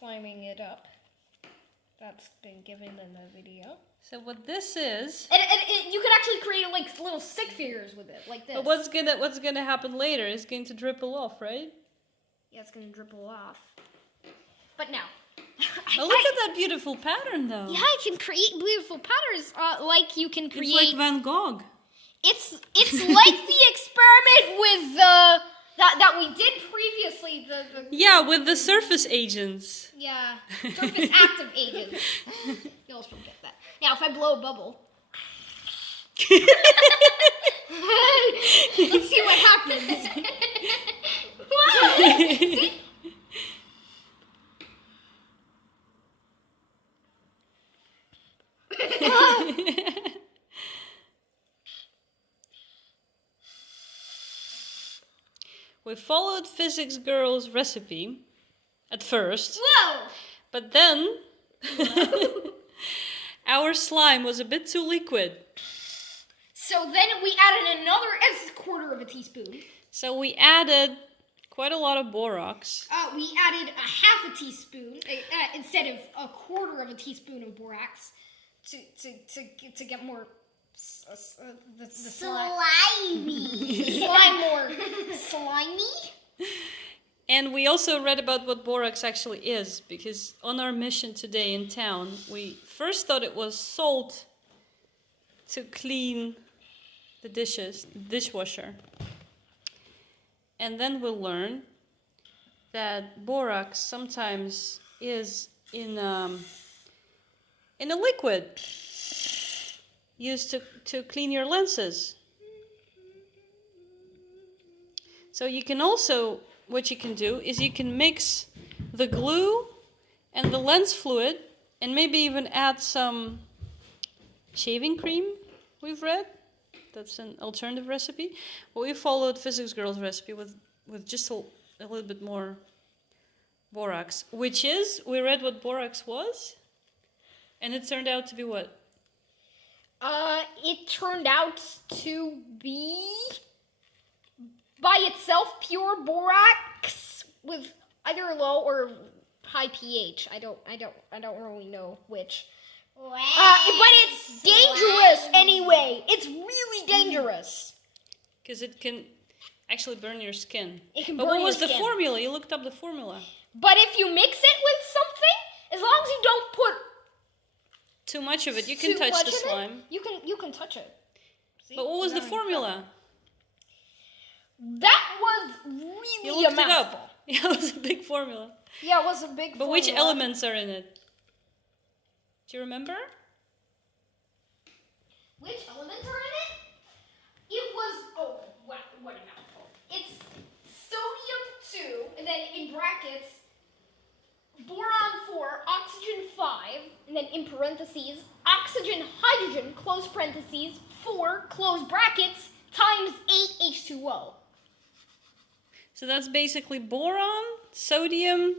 climbing it up. That's been given in the video. So what this is... And you could actually create like little stick figures with it, like this. But what's gonna happen later is going to dribble off, right? Yeah, it's gonna dribble off. But now... Oh, look at that beautiful pattern, though. Yeah, I can create beautiful patterns, like you can create... It's like Van Gogh. It's like the experiment with that we did previously. Yeah, with the surface agents. Yeah, surface active agents. You always forget that. Now, if I blow a bubble, let's see what happens. See? We followed Physics Girl's recipe at first. Whoa! But then our slime was a bit too liquid. So then we added another quarter of a teaspoon. So we added quite a lot of borax. We added a half a teaspoon instead of a quarter of a teaspoon of borax to get more the Slimy. slime more slimy. And we also read about what borax actually is, because on our mission today in town, we first thought it was salt to clean the dishwasher. And then we'll learn that borax sometimes is in a liquid used to clean your lenses. So you can also, what you can do is you can mix the glue and the lens fluid and maybe even add some shaving cream, we've read. That's an alternative recipe. But we followed Physics Girl's recipe with just a little bit more borax, which is, we read what borax was, and it turned out to be what? It turned out to be by itself pure borax with either low or high pH. I don't really know which. Wow. But it's dangerous anyway. It's really dangerous. Because it can actually burn your skin. It can but burn what was your the skin. formula? You looked up the formula. But if you mix it with something, as long as you don't put Too much of it, you can too touch much the in slime. it, you can touch it. See? But what was the Now you formula? That was really You looked a it mouthful. up. Yeah, it was a big formula. Yeah, it was a big But which formula. elements are in it? Do you remember? Which elements are in it? It was, oh, wow, what a mouthful. It's sodium 2, and then in brackets, boron 4, oxygen 5, and then in parentheses, oxygen, hydrogen, close parentheses, 4, close brackets, times 8 H2O. So that's basically boron, sodium,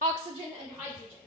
Oxygen and hydrogen.